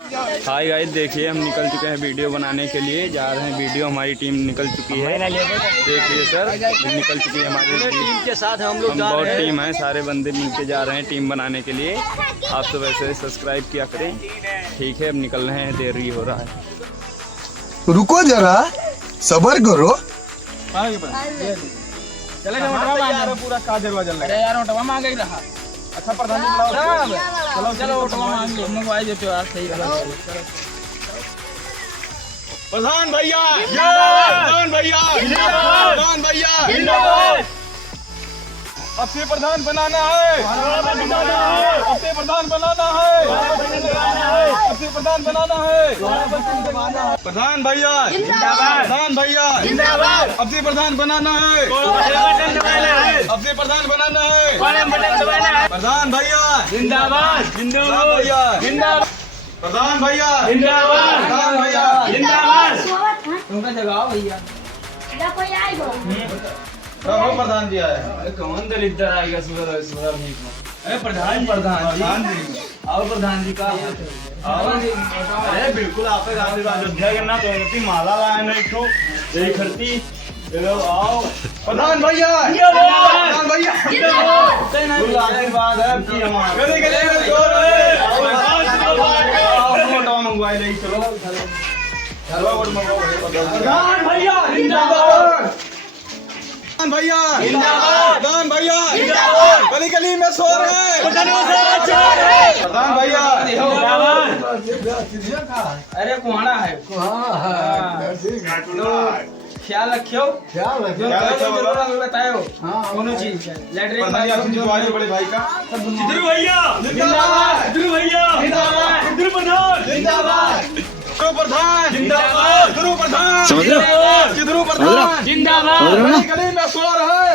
Hi guys, देखिए हम निकल चुके हैं वीडियो बनाने के लिए, जा रहे हैं वीडियो। हमारी टीम निकल चुकी है, देखिए सर निकल चुकी है हमारी टीम के साथ। हम लोग बहुत टीम है, सारे बंदे मिलके जा रहे हैं टीम बनाने के लिए। आप सब ऐसे सब्सक्राइब किया करें, ठीक है। अब निकल रहे हैं, देरी हो रहा है। रुको जरा सबर करो। पूरा का दरवाजा लगा यार, ओटवा मांग ही रहा। अच्छा प्रधान जी चलो चलो ओटवा मांग लो, मंगवाई देते यार। सही प्रधान भैया, प्रधान भैया, प्रधान भैया जिंदाबाद। अब से प्रधान बनाना है, अब से प्रधान बनाना है, अब से प्रधान बनाना है। प्रधान भैया जिंदाबाद, प्रधान भैया जिंदाबाद। अब से प्रधान बनाना है, अब से प्रधान बनाना है। प्रधान भैया जिंदाबाद, जिंदाबाद भैया जिंदाबाद, प्रधान भैया जिंदाबाद, प्रधान भैया जिंदाबाद। तुमका जगाओ भैया, कोई आएगा प्रधान जी आए। कौन दरिद्र आएगा सुधर सुधर नहीं। अरे प्रधान प्रधान जी आओ, प्रधान जी का आओ। अरे बिल्कुल आप अयोध्या के ना तो माला लाए ना एक ठो एक खरती। चलो आओ प्रधान भैया, प्रधान भैया आशीर्वाद है आपकी हमारा। मंगवाई नहीं, चलो प्रधान भैया जिंदाबाद, प्रधान भैया जिंदाबाद, प्रधान भैया जिंदाबाद। गली गली में शोर है, प्रधान भैया जिंदाबाद। अरे कुहाड़ा है, ख्याल रखियो, बताओ दोनों चीज। लैटरिन बड़े भाई का जिधर भैया जिंदाबाद, जिधर भैया जिंदाबाद, जिधर प्रधान जिंदाबाद, प्रधान जिंदाबाद, चित्रू प्रधान जिंदाबाद, चित्रू प्रधान जिंदाबाद। गली में शोर है,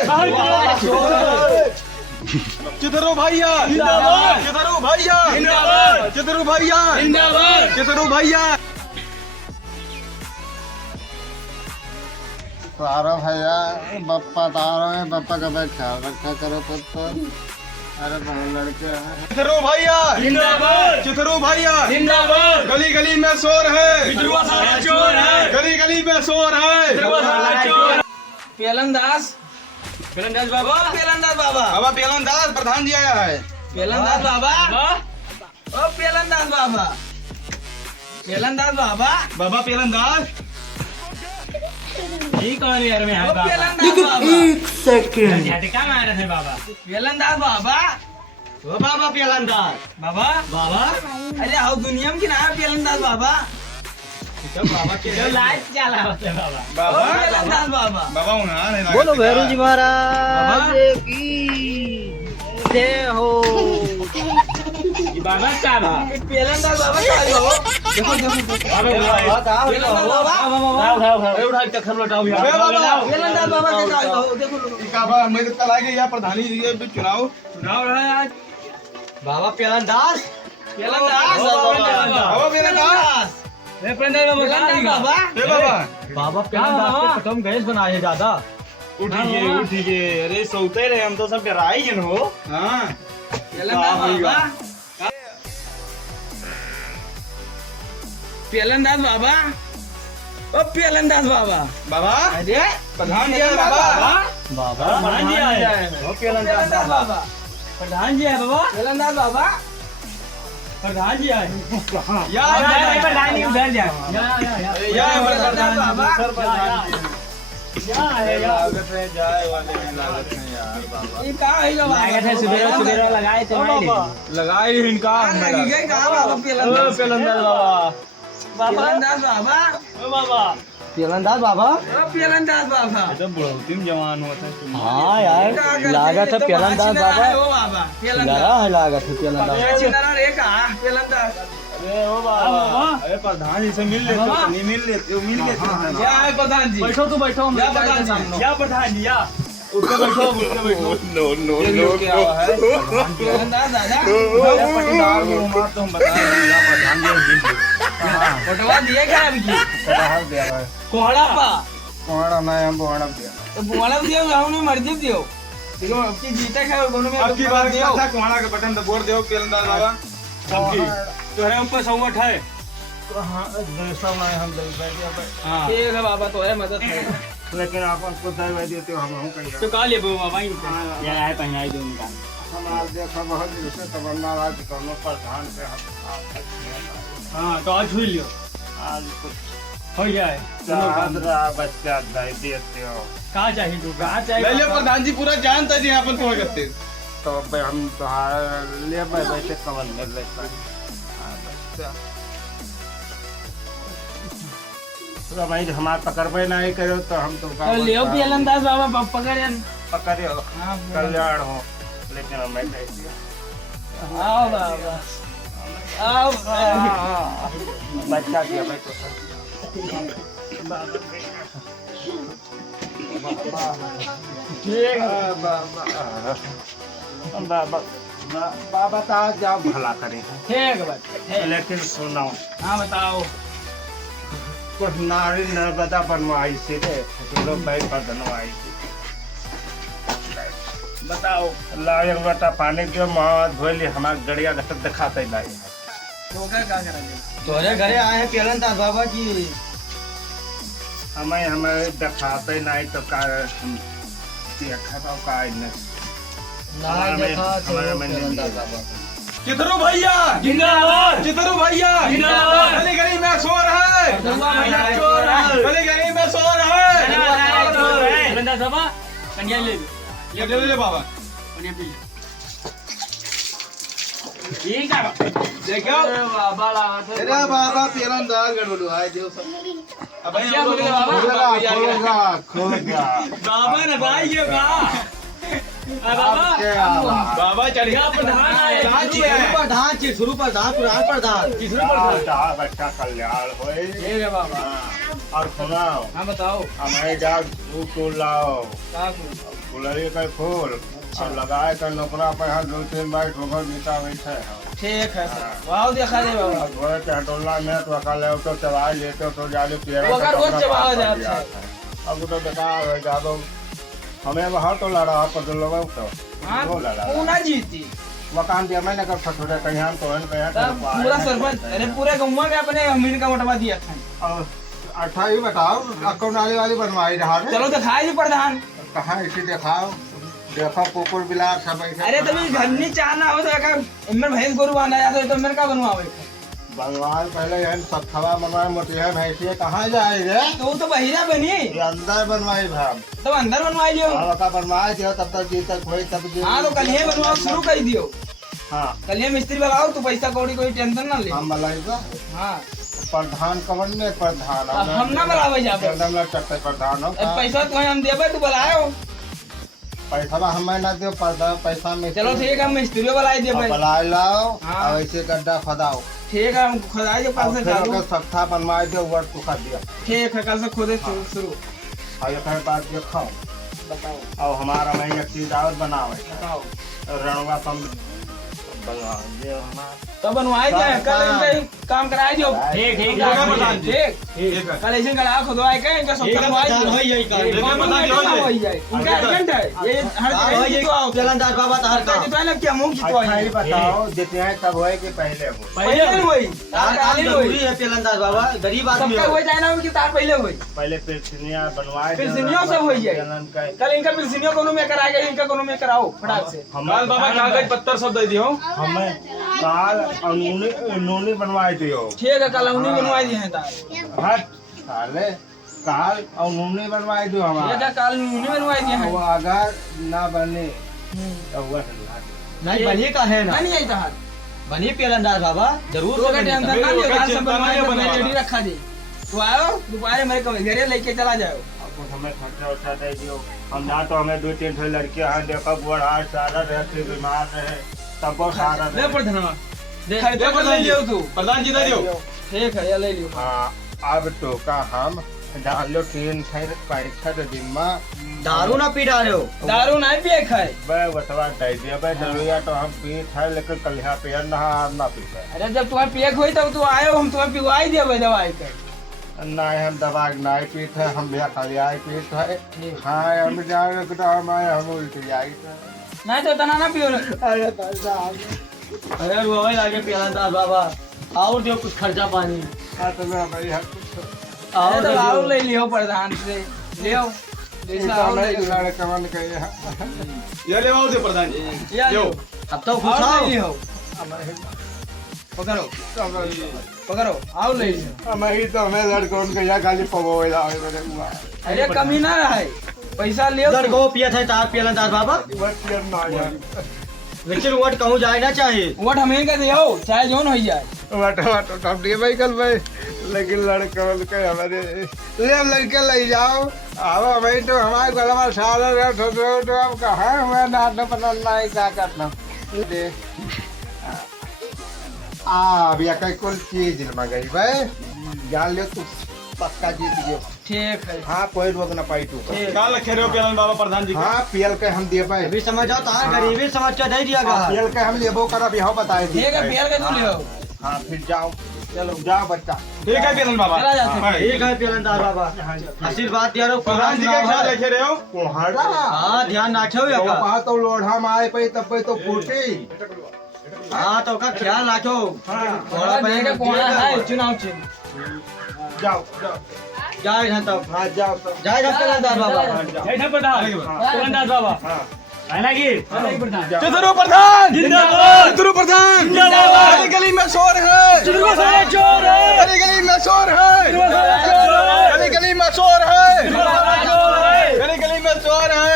चित्रू भैया जिंदाबाद, चित्रू भैया जिंदाबाद, चित्रू भैया जिंदाबाद, चित्रू भैया। तारो भैया, बप्पा तारो है, बप्पा का भाई ख्याल रखा करो पप्पा। अरे बहुत लड़के हैं। चित्रू भैया जिंदाबाद, चित्रू भैया जिंदाबाद। गली गली में शोर है, चोर है, गली गली में शोर है। पेलनदास, पेलनदास बाबा, पेलनदास बाबा, बाबा पेलनदास प्रधान जी आया है। पेलनदास बाबा, ओ पेलनदास बाबा, पेलनदास बाबा, बाबा पेलनदास। ठीक है यार, मैं है बाबा। एक सेकंड, झटका मारे थे बाबा। पेलनदास बाबा, ओ बाबा पेलनदास बाबा, बाबा। अरे आओ दुनिया में किनारा पेलनदास बाबा। बाबा के लाइट चला होते बाबा। बाबा पेलनदास बाबा, बाबा उन्हां नहीं। बोलो भैरू जी महाराज की जय हो। बाबा का पेलनदास बाबा का हो। देखो देखो बाबा का हो, बाबा उठा के खर लटाओ यार। पेलनदास बाबा के का हो। देखो बाबा मैं तो कल आके यहाँ प्रधानी ये चुनाव रहा है आज। बाबा पेलनदास, पेलनदास बाबा पेलनदास, बाबा बाबा पेलनदास तुम गैस बनाए ज्यादा। उठिए उठिए। अरे सोते रहे हम तो सब डराई जन हो। हाँ पेलनदास बाबा, पेलनदास बाबा, ओ पेलनदास बाबा, बाबा अरे प्रधान जी बाबा, बाबा प्रधान जी आए। ओ पेलनदास बाबा, प्रधान जी आए बाबा, पेलनदास बाबा, प्रधान जी आए। या प्रधान जी उधर जा। या प्रधान बाबा, लागत है जाए वाले में लागत है यार बाबा। ये का है बाबा, लागत है सुबेरा सुबेरा लगाए थे लगाए इनका लगे का बाबा। पेलनदास, पेलनदास बाबा, पेलनदास बाबा, ओ बाबा पेलनदास बाबा। पेलनदास बाबा, तो बहुत जवान होता है। हाँ यार, लागत है पेलनदास बाबा। ओ बाबा पेलनदास लड़ा है लागत है पेलनदास। चिंदरा रे का पेलनदास। अरे ओ बाबा, अरे प्रधान जी से मिल लेते हो, नहीं मिल लेते हो, मिल लेते हो। या है प्रधान जी, बैठो तो बैठो। या प्रधान जी, या प्रधान जी, या उठ के बैठो, उठ के बैठो। नो क्या है पेलनदास दादा, पटवार में उमार तो हम बता रहे हैं। या प्रधान जी पटवा दिए क्या अभी की पटाहर दिया है। कोहड़ा पा कोहड़ा नहीं, हम बोहड़ा दिया। तो बुआड़ा दियो, हमने मर्जी दियो। देखो अब की जीता है दोनों में। अब की बार दियो कुहाड़ा का बटन दबोर दियो पेलनदास बाबा। तुम्हारे ऊपर संवट है। हाँ जैसा मैं हम दे बैठे हाँ ठीक है बाबा तो है मदद है लेकिन आप आपको दे देते हो हम कहीं तो का ले बाबा ये है पहनाई दो उनका हमारा देखा बहुत दिन से तमन्ना रहा कि दोनों प्रधान से हम हाँ तो आज छू लियो आज कुछ हो जाए बच्चा दे देते हो कहाँ चाहिए तू कहाँ चाहिए ले प्रधान जी पूरा जानता जी अपन तो करते। तो भाई हम तुम्हारा ले बैठे कमल में लेता बच्चा तो भाई हमारा पकड़बे नहीं करो तो हम तो लियो पियलंदाज बाबा पकड़ पकड़े हो हाँ कल्याण हो लेकिन हम कैसे आओ बाबा आओ बच्चा दिया भाई तो बाबा तो जाओ भला करें ठीक है लेकिन सुनाओ हाँ बताओ कुछ नारी नर्मदा बनवाई से लोग भाई पर बनवाई थी बताओ लाल बटा पानी दियो माँ धोली हमारे गड़िया घट दिखाते लाई तो क्या करेंगे तोरे घरे आए हैं पेलनदास बाबा की हमें दिखाते नहीं तो का हम देखा तो का नहीं नाय देखा तो हमारे में नहीं पेलनदास दिया। बाबा चितरू भैया जिंदाबाद चितरू भैया जिंदाबाद। गली गली में शोर है, गली गली में शोर है। पियलंदाज बाबा कन्या ले ले ले बाबा कन्या पी ठीक है देखो बाबा लावा तो तेरा बाबा पेलनदास गड़बड़ आए देव सब अब भाई क्या बोले बाबा बाबा ना भाई ये बाबा चढ़ गया प्रधान आए प्रधान चिठरू प्रधान पुरान प्रधान बच्चा कल्याण होए ठीक है बाबा और सुनाओ हाँ बताओ हमें जाग फूल लाओ क्या गुलरी का फूल और लगाए कर नौकरा पे हाथ 2-3 बार ठोकर नीचा बैठे ठीक है वाह देखा दे बाबा घोड़े चटोला में तो अकाले तो चबाए लेते तो जाले पेड़ वो अगर रोज चबाया जाता है। अब तो बेकार है जादो हमें वहाँ तो लड़ा पर लोग तो हाँ वो लड़ा पूना जीती मकान दिया मैंने कर फटोरे कहीं हम तो तब पूरा सरपंच अरे पूरे गाँव में अपने अमीन का वटवा दिया था और 28 बताओ अकाउंट वाली बनवाई रहा चलो दिखाई जी प्रधान कहाँ इसी दिखाओ देखो कुकुर बिलार सब ऐसे अरे तभी घरनी चाहना हो तो का इमर भैंस गोरू बांधा जाता है तो मेरे का बनवावे बनवाए पहले हम सब खवा बनवाए मोटिया भैंसिया कहाँ जाएंगे तो वो तो बहिरा बनी ये अंदर बनवाई भाम तब अंदर बनवाई लियो हम का बनवाए दियो तब तक जी तक होई तब जी हाँ तो कल ही बनवाओ शुरू कर दियो हाँ कल ही मिस्त्री लगाओ तो पैसा कौड़ी कोई टेंशन ना ले हम बनाएगा हाँ प्रधान कवन में प्रधान हम ना बनावे जा चट्टे प्रधान हो पैसा तो हम देवे तू बुलायो पैसा हमें ना दियो पैसा में चलो ठीक है हम मिस्त्री बुलाई देवे बुलाए लाओ हाँ। और ऐसे गड्ढा खोदाओ ठीक है हम खुदाई के पास से चालू सख्ता बनवाए दो वर्ड सुखा दिया ठीक है कल से खुदे शुरू और ये कहे बात ये खाओ बताओ और हमारा मैं एक चीज और बनावे बताओ रणवा सम बनवा ये हमारा तो बनवाई जाए कल इनका काम कराई दियो ठीक ठीक ठीक कल ऐसे करा खुदवाई के इनका सब करवाई हो जाई का हो जाए इनका एजेंट है ये हर जगह जितवाओ पेलनदास बाबा तो हर का जितवाई ना क्या मुंह जितवाई अच्छा ये बताओ जितने हैं तब होए कि पहले हो पहले हुई तार काम जरूरी है पेलनदास बाबा गरीब आदमी सबका हो हो जाए ना उनकी तार पहले हुई पहले पिलसिनिया बनवाए पिलसिनियों सब हो जाए कल इनका पिलसिनियों कोनो में कराएगा इनका कोनो में कराओ फटाक से काल बाबा कागज पत्तर सब दे दियो। हमें काल नूनी बनवाए दियो ठीक है कल उन्हीं बनवाई दिए हैं तार हट साले काल और नूनी बनवाए दियो ठीक हमारा है कल उन्हीं बनवाई दिए हैं वो अगर ना बने तो वो नहीं बनी का है ना नहीं आई तार बनी पेलनदास बाबा जरूर तो से का बनी। टेंशन ना लियो कल सब बनवाई बना तो रेडी रखा दे तो आओ दोपहर मेरे को घरे लेके चला जाओ कुछ हमें खर्चा उठा दे दियो हम ना तो हमें 2-3 ठे लड़कियां हैं देखो बूढ़ा सारा रहते बीमार रहे तब वो सारा ले रहे। प्रधान खर्चा कर ले लियो तू प्रधान जी दे दियो। ठीक है ये ले लियो हाँ अब तो का हम डाल लो 3 ठे पैसा दे दिम्मा दारू ना पी डाले हो दारू नहीं पिए खाए बे बतवा दे दिया बे जरूरिया तो हम पी है लेकिन कलिया पे ना पीते अरे जब तुम्हें पिए हुई तब तू आए हम तुम्हें पिवाई देवे दवाई के नहीं हम दवा नहीं पीते हम भी कलिया पीते है हाँ हम जाने के तो हम उल्टी आई नहीं तो तना ना पियो अरे रुआवे लागे पेलनदास बाबा और दो कुछ खर्चा पानी हाँ तो मैं भाई हाँ अरे तो और ले लियो प्रधान से ले आओ जैसा और ले लियो लड़कवन के यहाँ ये ले आओ दे प्रधान जी या यो अब तो और खुश ले आओ लियो पकड़ो पकड़ो आओ ले लियो मैं ही तो हमें लड़कवन के यहाँ खाली पवोला है मेरे हुआ अरे कमी ना रहे पैसा लियो उधर गो पिया था तार पेलंदाज बाबा वट यार ना यार लेकिन वोट कहूँ जाए ना चाहिए वोट हमें का दियो चाहे जोन हो जाए वट वट उठा दिए भाई कल भाई लेकिन लड़कवन के हमारे ले लड़के ले जाओ अब भाई तो हमारे गला में सारा रहा तो अब कहाँ हुआ ना तो पता नहीं क्या करना दे भैया कई कुल चीज में गई भाई जान लियो तू पक्का जीत गयो ठीक है हाँ कोई रोक ना पाई तू कहा रखे रहे हो पेलन बाबा प्रधान जी हाँ पीएल के हम दिए भाई अभी समझ आओ तार गरीबी समझ के दे दिया गा पीएल के हम लेबो करब यहाँ बताए दी ठीक है पियर का तू लियो हाँ फिर जाओ चलो जाओ बच्चा ठीक है पेलन बाबा चला जाते हैं। ठीक है पेलंदाज बाबा आशीर्वाद दिया रहो प्रधान जी के ख्याल रखे रहे हो कोहड़ा हाँ ध्यान रखो तो का वहाँ तो लोढ़ा में आए पे तब पे तो फूटी हाँ तो का ख्याल रखो थोड़ा बहन का कोना है चुनाव चिन्ह जाओ जाओ जाए हैं तब हाँ जाओ तो जाए हैं पेलंदाज बाबा चित्रू प्रधान जिंदाबाद चित्रू प्रधान जिंदाबाद गली गली में शोर है चित्रू से चोर है गली गली में शोर है गली गली में शोर है गली गली में शोर है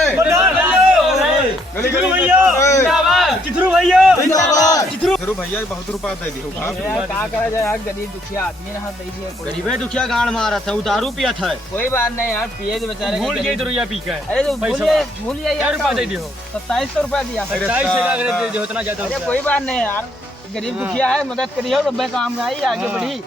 गली गली में जिंदाबाद चित्रू भैया जिंदाबाद चित्रू भैया बहुत रुपया दे दियो क्या करा जाए यार गरीब दुखिया आदमी ना हाथ दे दिए गरीबे दुखिया गाड़ मारा था दारू पिया था कोई बात नहीं यार पिए तो बेचारे भूल गए तो रुपया पी का अरे तो भूलिए यार रुपया दे दियो 2700 रुपया दिया 27 इतना ज्यादा अरे कोई बात नहीं यार गरीब दुखिया है मदद करियो तो मैं काम आई आगे बढ़ी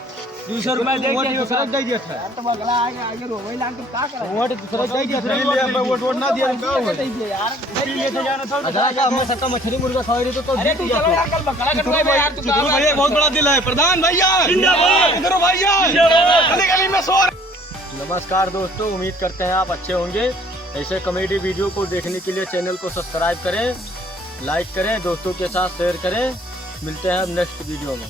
200 रुपया दे के दूसरा दे दिया था यार तो अगला आगे आगे रो वही लाख का करा वोट दूसरा दे दिया था वोट ना दिया का हुआ यार ले तो जाना था अदा का हम सबका मछली मुर्गा खा रहे तो अरे तू चलो यार कल बकरा कटवाए यार तू चित्रू भैया बहुत बड़ा दिल है प्रधान भैया जिंदाबाद चित्रू भैया जिंदाबाद गली गली में शोर नमस्कार दोस्तों, उम्मीद करते हैं आप अच्छे होंगे। ऐसे कॉमेडी वीडियो को देखने के लिए चैनल को सब्सक्राइब करें, लाइक करें, दोस्तों के साथ शेयर करें। मिलते हैं अब नेक्स्ट वीडियो में।